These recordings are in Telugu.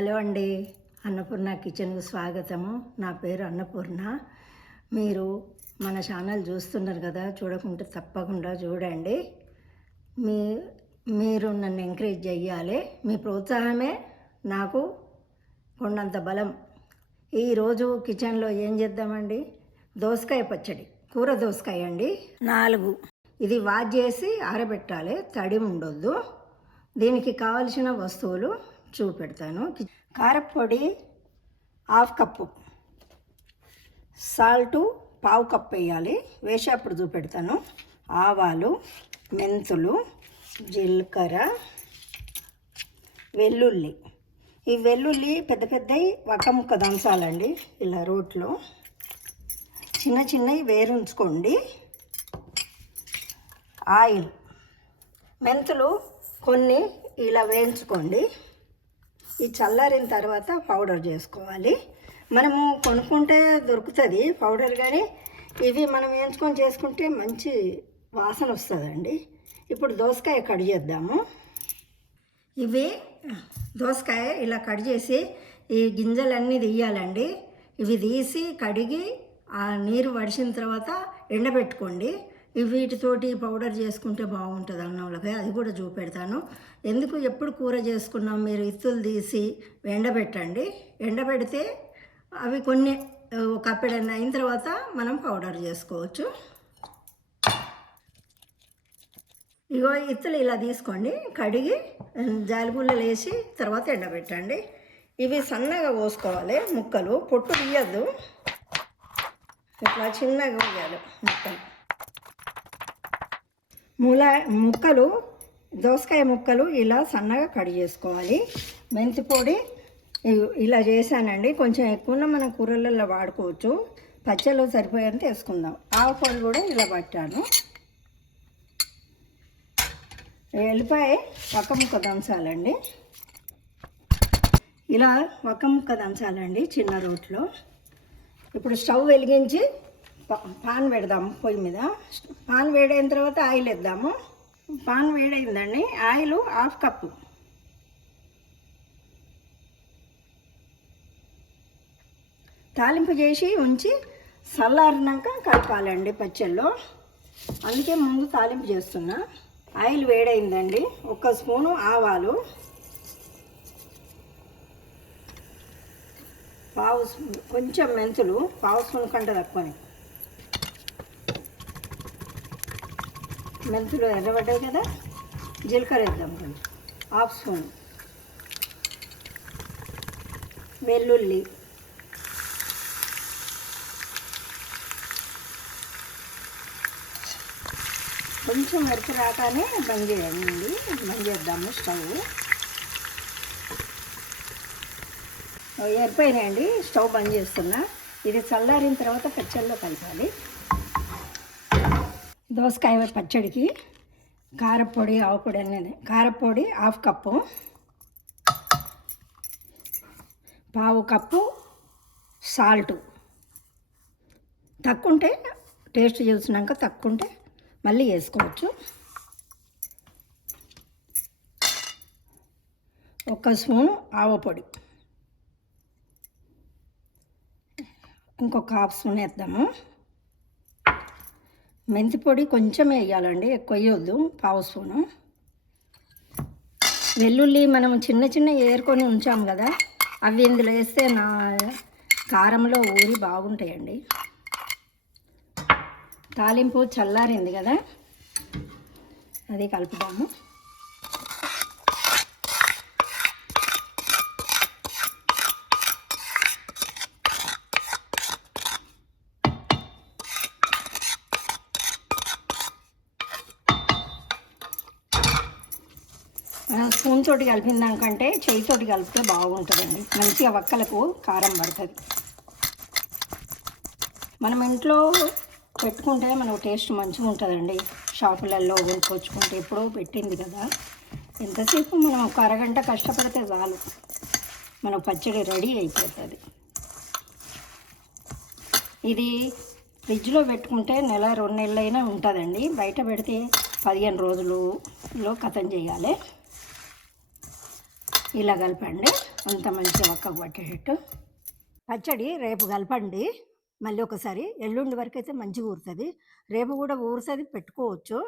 హలో అండి అన్నపూర్ణ కిచెన్కు స్వాగతము. నా పేరు అన్నపూర్ణ. మీరు మన ఛానల్ చూస్తున్నారు కదా చూడకుంటే తప్పకుండా చూడండి. మీ మీరు నన్ను ఎంకరేజ్ చెయ్యాలి. మీ ప్రోత్సాహమే నాకు కొండంత బలం. ఈరోజు కిచెన్లో ఏం చేద్దామండి? దోసకాయ పచ్చడి కూర దోసకాయ అండి. నాలుగు. ఇది వాష్ చేసి ఆరబెట్టాలి తడి ఉండొద్దు. దీనికి కావలసిన వస్తువులు చూపెడతాను. కారపొడి హాఫ్ కప్పు. సాల్టు పావు కప్పు వేయాలి. వేసేప్పుడు చూపెడతాను. ఆవాలు మెంతులు జీలకర్ర వెల్లుల్లి. ఈ వెల్లుల్లి పెద్ద పెద్దవి వక్క ముక్క దంచాలండి ఇలా రోట్లో. చిన్న చిన్నవి వేరుంచుకోండి. ఆయిల్. మెంతులు కొన్ని ఇలా వేయించుకోండి. ఈ చల్లారిన తర్వాత పౌడర్ చేసుకోవాలి. మనము కొనుక్కుంటే దొరుకుతుంది పౌడర్ కానీ ఇవి మనం వేయించుకొని చేసుకుంటే మంచి వాసన వస్తుందండి. ఇప్పుడు దోసకాయ కట్ చేద్దాము. ఇవి దోసకాయ ఇలా కట్ చేసి ఈ గింజలన్నీ తీయాలండి. ఇవి తీసి కడిగి ఆ నీరు వడిసిన తర్వాత ఎండబెట్టుకోండి. వీటితోటి పౌడర్ చేసుకుంటే బాగుంటుంది అన్నంలోకి అది కూడా చూపెడతాను. ఎందుకు ఎప్పుడు కూర చేసుకున్నాం మీరు? ఇత్తులు తీసి ఎండబెట్టండి. ఎండబెడితే అవి కొన్ని ఒక అప్పెడన్న అయిన తర్వాత మనం పౌడర్ చేసుకోవచ్చు. ఇగో ఇత్తులు ఇలా తీసుకోండి కడిగి జాలిగుళ్ళలు వేసి తర్వాత ఎండబెట్టండి. ఇవి సన్నగా కోసుకోవాలి ముక్కలు పొట్టు తీయద్దు. ఇట్లా చిన్నగా వేయాలి ముక్కలు. ముల ముక్కలు దోసకాయ ముక్కలు ఇలా సన్నగా కట్ చేసుకోవాలి. మెంతి పొడి ఇలా చేశానండి. కొంచెం ఎక్కువ మనం కూరలలో వాడుకోవచ్చు. పచ్చళ్ళు సరిపోయేంత వేసుకుందాం. ఆవు పొడి కూడా ఇలా పట్టాను. ఎల్లిపాయ ఒక్క ముక్క దంచాలండి. ఇలా ఒక్క ముక్క దంచాలండి చిన్న రోట్లో. ఇప్పుడు స్టవ్ వెలిగించి పాన్ పెడదాము పొయ్యి మీద. పాన్ వేడైన తర్వాత ఆయిల్ వేద్దాము. పాన్ వేడైందండి. Oil half cup. తాలింపు చేసి ఉంచి చల్లారినాక కలపాలండి పచ్చళ్ళు. అందుకే ముందు తాలింపు చేస్తున్నా. ఆయిల్ వేడైందండి. ఒక స్పూను ఆవాలు. పావు కొంచెం మెంతులు. పావు స్పూన్ కంటే తక్కువని. మెంతులు ఎర్రబడ్డాయి కదా జీలకర్ర వేద్దాం కొంచెం. Half spoon. వెల్లుల్లి. కొంచెం మెరుపు రాగానే బంద్ చేయండి. బంద్ చేద్దాము స్టవ్. ఎరిపోయినాయండి స్టవ్ బంద్ చేస్తున్నా. ఇది చల్లారిన తర్వాత పచ్చళ్ళలో కలపాలి. దోసకాయ పచ్చడికి కారపొడి ఆవుపొడి అనేది కారపొడి హాఫ్ కప్పు. పావు కప్పు సాల్టు. తక్కువ టేస్ట్ చూసినాక తక్కువ ఉంటే మళ్ళీ వేసుకోవచ్చు. ఒక స్పూను ఆవపొడి ఇంకొక హాఫ్ స్పూన్ వేద్దాము. మెంతి పొడి కొంచెం వేయాలండి ఎక్కువ వేయొద్దు పావు స్పూను. వెల్లుల్లి మనం చిన్న చిన్న ఏరుకొని ఉంచాం కదా అవి ఇందులో వేస్తే నా కారంలో ఊరి బాగుంటాయండి. తాలింపు చల్లారింది కదా అది కలుపుదాము. స్పూన్ తోటి కలిపిన దానికంటే చేయి తోటి కలిపితే బాగుంటుందండి. మంచిగా వక్కలకు కారం పడుతుంది. మనం ఇంట్లో పెట్టుకుంటే మనకు టేస్ట్ మంచిగా ఉంటుందండి. షాపులలో కొనుక్కొచ్చుకుంటే ఎప్పుడో పెట్టింది కదా. ఎంతసేపు మనం ఒక అరగంట కష్టపడితే చాలు. మన పచ్చడి రెడీ అయిపోతుంది. ఇది ఫ్రిడ్జ్లో పెట్టుకుంటే నెల రెండు నెలలైనా ఉంటుందండి. బయట పెడితే పదిహేను రోజులులో కథం చేయాలి. ఇలా కలపండి. అంత మంచిగా ఒక్కకు పట్టేటట్టు. పచ్చడి రేపు కలపండి. మళ్ళీ ఒకసారి ఎల్లుండి వరకు అయితే మంచిగా ఊరుతుంది. రేపు కూడా ఊరుతుంది పెట్టుకోవచ్చు.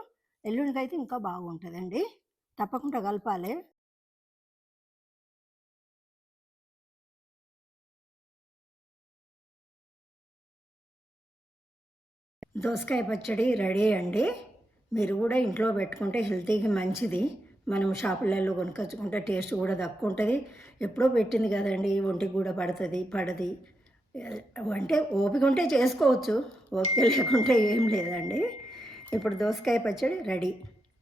ఎల్లుండికి అయితే ఇంకా బాగుంటుందండి. తప్పకుండా కలపాలి. దోసకాయ పచ్చడి రెడీ అండి. మీరు కూడా ఇంట్లో పెట్టుకుంటే హెల్తీకి మంచిది. మనం షాపులలో కొనుకొచ్చుకుంటే టేస్ట్ కూడా తక్కువ ఉంటుంది. ఎప్పుడో పెట్టింది కదండి ఒంటికి కూడా పడుతుంది పడది. అంటే ఓపిక ఉంటే చేసుకోవచ్చు ఓపిక లేకుంటే ఏం లేదండి. ఇప్పుడు దోసకాయ పచ్చడి రెడీ.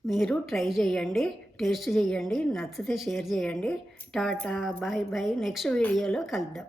మీరు ట్రై చేయండి టేస్ట్ చేయండి నచ్చితే షేర్ చేయండి. Tata bye bye. నెక్స్ట్ వీడియోలో కలుద్దాం.